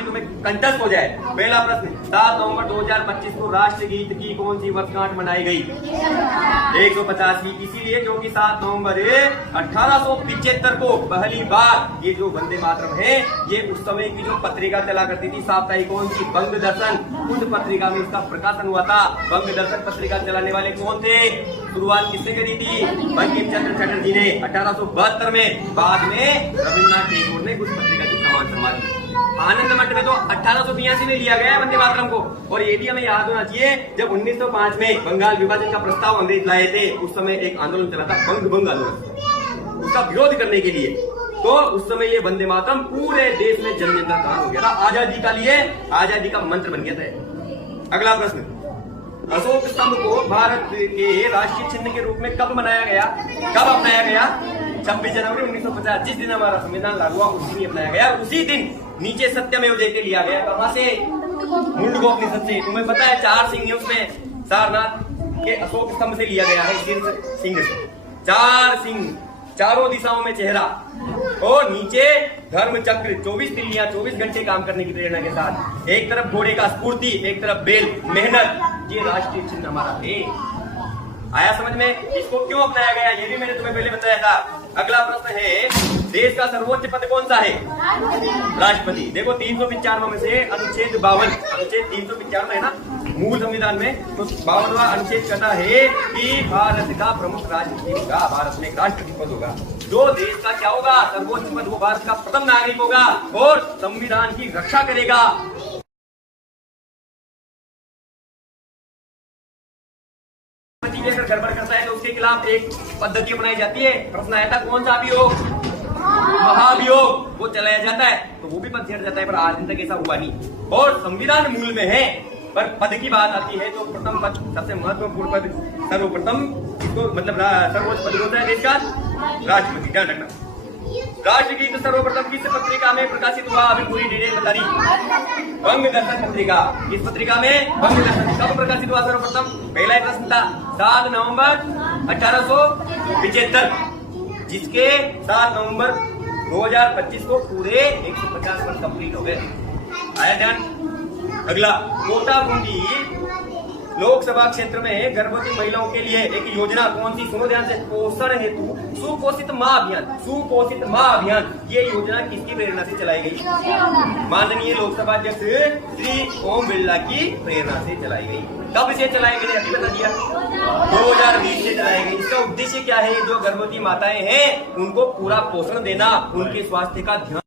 तुम्हें कंटस्ट हो जाए। पहला प्रश्न, 7 नवंबर 2025 को राष्ट्रगीत की कौन सी वर्षगांठ मनाई गई? 150वीं। इसीलिए क्योंकि 7 नवंबर 1875 को पहली बार ये जो वंदे मातरम है, ये उस समय की जो पत्रिका चला करती थी साप्ताहिक, कौन सी? बंग दर्शन, उस पत्रिका में इसका प्रकाशन हुआ था। बंग दर्शन पत्रिका चलाने वाले कौन थे? शुरुआत किसने करी थी? बंकिम चंद्र चटर्जी ने 1872 में। बाद में रविन्द्रनाथ टैगोर ने उस पत्रिका की कमान संभाली। आनंद मठ में तो 1882 में लिया गया है वंदे मातरम को। और ये भी हमें याद होना चाहिए, जब 1905 में बंगाल विभाजन का प्रस्ताव अंग्रेज लाए थे, उस समय एक आंदोलन चला था, बंग आंदोलन, उसका विरोध करने के लिए। तो उस समय ये वंदे मातरम पूरे देश में जन जन का हो गया था। आजादी का लिए आजादी का मंत्र बन गया था। अगला प्रश्न, अशोक स्तंभ को भारत के राष्ट्रीय चिन्ह के रूप में कब मनाया गया? कब अपनाया गया? 26 जनवरी 1950, जिस दिन हमारा संविधान लागू हुआ उस दिन ही अपनाया गया। उसी दिन नीचे सत्यमेव जयते लिया गया। कहां से? मुंडकोपनिषद से। तुम्हें पता है 4 सिंह है उसमें, सारनाथ के अशोक स्तंभ से लिया गया है, सिंह से। 4 सिंह, चारों दिशाओं में चेहरा, और नीचे धर्म चक्र, 24 तिल्लियां, 24 घंटे काम करने की प्रेरणा के साथ। एक तरफ घोड़े का स्फूर्ति, एक तरफ बेल, मेहनत। ये राष्ट्रीय चिन्ह हमारा है। आया समझ में? इसको क्यों अपनाया गया ये भी मैंने तुम्हें पहले बताया था। अगला प्रश्न है, देश का सर्वोच्च पद कौन सा है? राष्ट्रपति। देखो 395 में से अनुच्छेद 52, अनुच्छेद 395 है ना मूल संविधान में, तो 52वां अनुच्छेद कहता है कि भारत का प्रमुख राष्ट्रपति होगा, भारत में एक राष्ट्रपति पद होगा। जो देश का क्या होगा? सर्वोच्च पद, वो भारत का प्रथम नागरिक होगा और संविधान की रक्षा करेगा। अगर गड़बड़ करता है तो उसके खिलाफ एक पद्धति अपनाई जाती है। प्रश्न आया था कौन सा अभियोग? महाभियोग, वो चलाया जाता है तो वो भी पद छेड़ जाता है, पर आज दिन तक ऐसा हुआ नहीं। और संविधान मूल में है, पर पद की बात आती है तो प्रथम पद, सबसे महत्वपूर्ण पद, सर्वप्रथम इसको मतलब सर्वोच्च पद होता है देश का राष्ट्रपति। ध्यान रखना। राष्ट्रगीत सर्वप्रथम किस पत्रिका में प्रकाशित हुआ? अभी पूरी डिटेल बता दी। बंग दर्शन पत्रिका। किस पत्रिका में? बंग दर्शन। कब प्रकाशित हुआ सर्वप्रथम? पहला प्रश्न था 7 नवंबर 1875, जिसके 7 नवंबर 2025 को पूरे 150 वर्ष कंप्लीट हो गए। आया ध्यान? अगला, कोटा बूंदी लोकसभा क्षेत्र में गर्भवती महिलाओं के लिए एक योजना कौन सी? सुनो ध्यान से, पोषण हेतु सुपोषित माँ अभियान। सुपोषित माँ अभियान, ये योजना किसकी प्रेरणा से चलाई गई? माननीय लोकसभा अध्यक्ष श्री ओम बिरला की प्रेरणा से चलाई गई। कब से चलाई गई? अभी बता दिया, 2020 से चलाई गई। इसका उद्देश्य क्या है? जो गर्भवती माताएं हैं उनको पूरा पोषण देना, उनके स्वास्थ्य का ध्यान